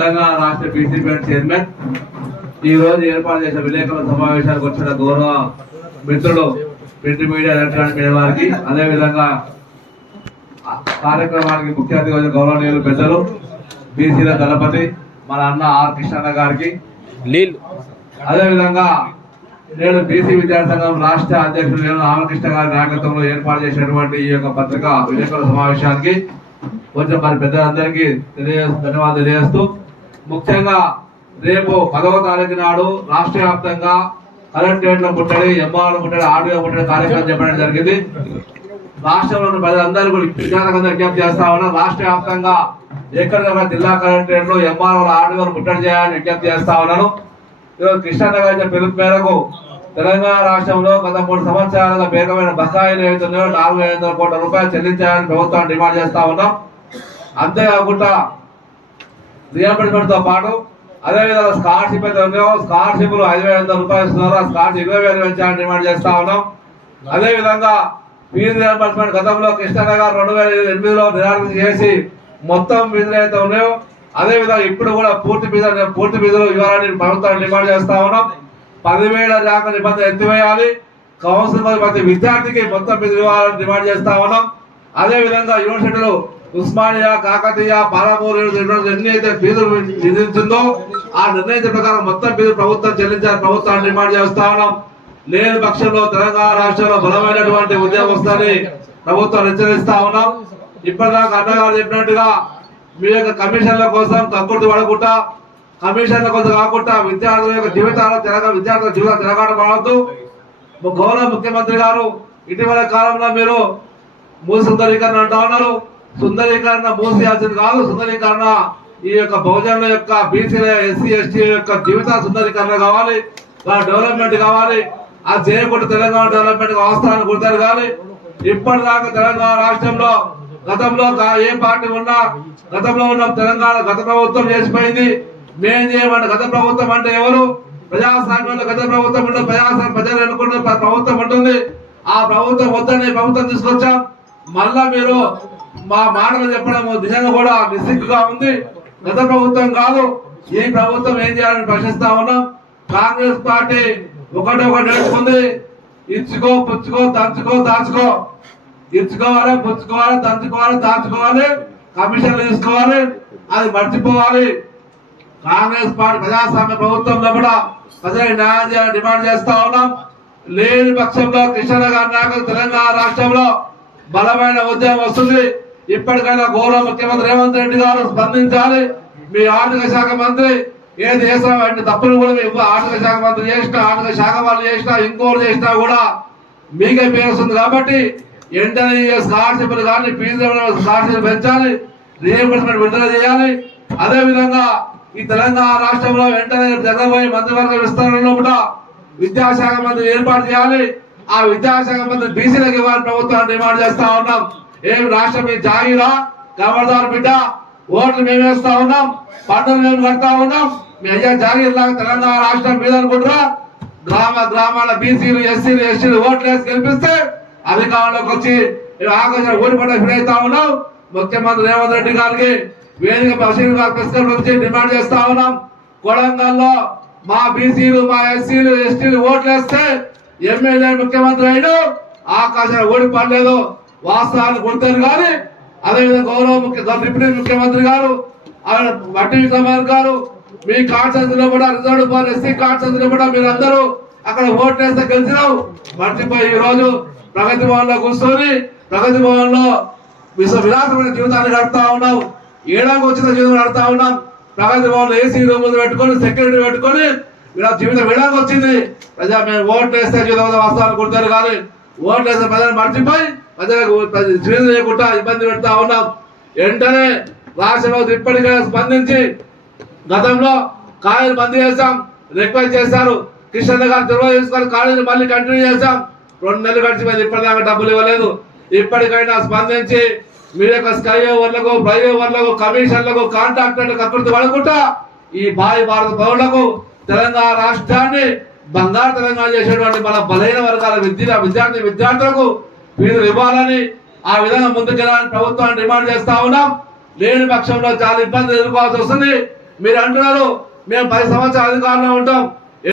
తెలంగాణ రాష్ట్ర BCP chairman ఈ రోజు ఏర్పాటు చేసిన విలేకరుల సమావేశానికి వచ్చిన గౌరవ మిత్రులు ప్రింట్ మీడియా ఎలక్ట్రానిక్ మీడియా వారికి, అదేవిధంగా కార్యక్రమానికి ముఖ్య అతిథి గౌరవనీయులు పెద్దలు బీసీల దళపతి మన అన్న ఆర్ కృష్ణ గారికి, అదేవిధంగా నేను బీసీ విద్యార్థి సంఘం రాష్ట్ర అధ్యక్షుడు నేను రామకృష్ణ గారి నాయకత్వంలో ఏర్పాటు చేసినటువంటి ఈ యొక్క పత్రికా విలేకరుల సమావేశానికి కొంచెం మరి పెద్దలందరికీ ధన్యవాదాలు తెలియజేస్తూ, ముఖ్యంగా రేపు 10వ తారీఖు నాడు రాష్ట్ర వ్యాప్తంగా కలెక్టరేట్ లో ముట్టడి, ఎంఆర్ ముట్టడి, ఆడియో ముట్టడి కార్యక్రమం చెప్పడం జరిగింది. రాష్ట్రంలోని ప్రజలందరూ విజ్ఞప్తి చేస్తా ఉన్నాం. రాష్ట్ర వ్యాప్తంగా ఎక్కడికక్కడ జిల్లా కలెక్టరేట్ లో ఎంఆర్ ఆడియో ముట్టడి చేయాలని విజ్ఞప్తి చేస్తా ఉన్నాను. ఈరోజు కృష్ణ పిలుపు మేరకు తెలంగాణ రాష్ట్రంలో గత 3 సంవత్సరాలుగా పేదమైన బకాయిలు ఏవైతున్నాయో 4,500 కోట్ల రూపాయలు చెల్లించాలని ప్రభుత్వం డిమాండ్ చేస్తా ఉన్నాం. అంతేకాకుండా రియంబర్స్మెంట్ తో పాటు అదేవిధంగా స్కాలర్షిప్ అయితే ఉన్నాయో స్కాలర్షిప్లు 5,500 రూపాయలు ఇస్తున్నారు, ఆ స్కాలర్షిప్ 20,000 పెంచాలని డిమాండ్ చేస్తా ఉన్నాం. అదేవిధంగా ఫీజు రియంబర్స్మెంట్ గతంలో కృష్ణ గారు 2008లో నిరాకరణ చేసి మొత్తం ఫీజులు అయితే ఉన్నాయో అదేవిధంగా ఇప్పుడు కూడా పూర్తి ఫీజులు ఇవ్వాలని ప్రభుత్వాన్ని డిమాండ్ చేస్తా ఉన్నాం. 10,000 దాకా నిబంధన ఎత్తివేయాలి. కౌన్సిల్ ప్రతి విద్యార్థికి మొత్తం ఫీజులు ఇవ్వాలని డిమాండ్ చేస్తా ఉన్నాం. అదేవిధంగా యూనివర్సిటీలు ఉస్మానియా, కాకతీయ, పాలమూరు ఎన్ని అయితే ఫీజులు విధించిందో ఆ నిర్ణయించిన ప్రకారం మొత్తం ఫీజులు ప్రభుత్వం చెల్లించాలని ప్రభుత్వాన్ని డిమాండ్ చేస్తా ఉన్నాం. లేని పక్షంలో తెలంగాణ రాష్ట్రంలో బలమైనటువంటి ఉద్యమం వస్తుందని ప్రభుత్వం హెచ్చరిస్తా ఉన్నాం. ఇప్పటిదాకా అన్నగారు చెప్పినట్టుగా మీ యొక్క కమిషన్ల కోసం కక్కుర్తి పడకుండా, కమిషన్ల కోసం కాకుండా విద్యార్థుల యొక్క విద్యార్థుల జీవితాలు తిరగాట పడవద్దు. గౌరవ ముఖ్యమంత్రి గారు ఇటీవల కాలంలో మీరు మూసి సుందరీకరణ అంటా ఉన్నారు. సుందరీకరణ మూసేయాల్సింది కాదు, సుందరీకరణ ఈ యొక్క బహుజనుల యొక్క బీసీల ఎస్సీ ఎస్టీ యొక్క జీవిత సుందరీకరణ కావాలి, డెవలప్మెంట్ కావాలి. అది చేయకుండా తెలంగాణ డెవలప్మెంట్ అవసరాన్ని గుర్తారు. కానీ ఇప్పటిదాకా తెలంగాణ రాష్ట్రంలో గతంలో ఏ పార్టీ ఉన్నా గతంలో ఉన్న తెలంగాణ గత ప్రభుత్వం చేసిపోయింది. మేం చేయమంటే గత ప్రభుత్వం అంటే ఎవరు? ప్రజాస్వామ్యంలో గత ప్రభుత్వం ఉంటుంది, ప్రజాస్వామ్యం ప్రజలు ఎన్నుకున్న ప్రభుత్వం ఉంటుంది. ఆ ప్రభుత్వం వద్దని ప్రభుత్వం తీసుకొచ్చాం. మళ్ళా మీరు మా మాటలు చెప్పడం నిజంగా కూడా నిస్సిగ్గుగా ఉంది. గత ప్రభుత్వం కాదు, ఈ ప్రభుత్వం ఏం చేయాలని ప్రశ్నిస్తా ఉన్నాం. కాంగ్రెస్ పార్టీ ఒకటి నేర్చుకుంది, ఇచ్చుకో పుచ్చుకో దంచుకో దాచుకో. ఇచ్చుకోవాలి, పుచ్చుకోవాలి, దంచుకోవాలి, దాచుకోవాలి, కమిషన్లు తీసుకోవాలి, అది మర్చిపోవాలి. కాంగ్రెస్ పార్టీ ప్రజాస్వామ్య ప్రభుత్వంలో కూడా ప్రజలకు న్యాయం చేయాలని డిమాండ్ చేస్తా ఉన్నాం. లేని పక్షంలో కృష్ణ గారి నాయకులు తెలంగాణ రాష్ట్రంలో బలమైన ఉద్యమం వస్తుంది. ఇప్పటికైనా గౌరవ ముఖ్యమంత్రి రేవంత్ రెడ్డి గారు స్పందించాలి. మీ ఆర్థిక శాఖ మంత్రి ఏది చేసినా వాటిని తప్పులు కూడా మీ ఆర్థిక శాఖ మంత్రి చేసినా, ఆర్థిక శాఖ వాళ్ళు చేసినా, ఇంకోరు చేసినా కూడా మీకే పేరుస్తుంది. కాబట్టి వెంటనే స్కాలర్షిప్లు కానీ ఫీజు స్కాలర్షిప్ పెంచాలి, రియంబర్స్మెంట్ విడుదల చేయాలి. అదేవిధంగా ఈ తెలంగాణ రాష్ట్రంలో వెంటనే జరగబోయే మంత్రివర్గ విస్తరణలో కూడా విద్యాశాఖ మంత్రి ఏర్పాటు చేయాలి. ఆ విద్యాశాఖ మంత్రి బీసీలకు ఇవ్వాలని ప్రభుత్వాన్ని డిమాండ్ చేస్తా ఉన్నాం. ఏమి రాష్ట్రం మీ జాగీరా? ఖబర్దార్ బిడ్డ, ఓట్లు మేము వేస్తా ఉన్నాం, పన్నులు మేము కడతా ఉన్నాం. మీ అయ్యా జాగీర్ లాగా తెలంగాణ రాష్ట్రం మీద అనుకుంటారా? గ్రామాల బీసీలు ఎస్సీలు ఎస్టీలు ఓట్లు వేసి గెలిపిస్తే అధికారంలోకి వచ్చి ఆకాశం ఓడిపడ్డ ఫిరైతా ఉన్నాం. ముఖ్యమంత్రి రేవంత్ రెడ్డి గారికి వేదిక డిమాండ్ చేస్తా ఉన్నాం. కొడంగల్లో మా బీసీలు మా ఎస్సీలు ఎస్టీలు ఓట్లు వేస్తే ఎమ్మెల్యే ముఖ్యమంత్రి అయినా ఆకాశం ఓడిపడలేదు. వాస్తవాన్ని కొడతారు. కానీ అదేవిధంగా గౌరవ డిప్యూటీ ముఖ్యమంత్రి గారు వట్టి విక్రమార్ గారు మీ కాన్స్టిట్యూన్సీలో కూడా రిజర్వ్ ఫర్ ఎస్సీ కాన్స్టిట్యూన్సీలో కూడా మీరందరూ అక్కడ ఓట్లు వేస్తే గెలిచినావు. మర్చిపోయి ఈ రోజు ప్రగతి భవన్ లో కూర్చొని ప్రగతి భవన్ లో విలాసమైన జీవితాన్ని గడుపుతా ఉన్నావు. ఏడాకి వచ్చిన జీవితం గడుపుతా ఉన్నాం. ప్రగతి భవన్ ఏసీ రూములు పెట్టుకొని సెక్యూరిటీ పెట్టుకొని జీవితం విడాకి వచ్చింది. ప్రజా మేము ఓట్లు వేస్తే జీవితం వాస్తవాన్ని కొడతారు. కానీ ఓట్లు వేస్తే ప్రజలు మర్చిపోయి ప్రజలకు జీవితం లేకుండా ఇబ్బంది పెడతా ఉన్నాం. వెంటనే రాష్ట్ర ఇప్పటికైనా స్పందించి గతంలో కాలేజీ బంద్ చేశాం, రిక్వెస్ట్ చేశారు. కృష్ణ గారు చొరవ తీసుకొని కాలేజీ మళ్ళీ కంటిన్యూ చేశాం. 2 నెలలు గడిచిపోయింది, ఇప్పటిదాకా డబ్బులు ఇవ్వలేదు. ఇప్పటికైనా స్పందించి మీ యొక్క స్కైవేవర్లకు, ఫ్లైఓవర్లకు, కమిషన్లకు, కాంట్రాక్టర్లకు అకృతి పడకుండా ఈ భారీ భారత పౌరులకు తెలంగాణ రాష్ట్రాన్ని బంగారు తెలంగాణ చేసేటువంటి మన బలైన వర్గాల విద్యార్థులకు ఫీజులు ఇవ్వాలని, ఆ విధంగా ముందుకెళ్ళాలని ప్రభుత్వాన్ని డిమాండ్ చేస్తా ఉన్నాం. లేని పక్షంలో చాలా ఇబ్బందులు ఎదుర్కోవాల్సి వస్తుంది. మీరు అంటున్నారు మేము 10 సంవత్సరాలు అధికారంలో ఉంటాం,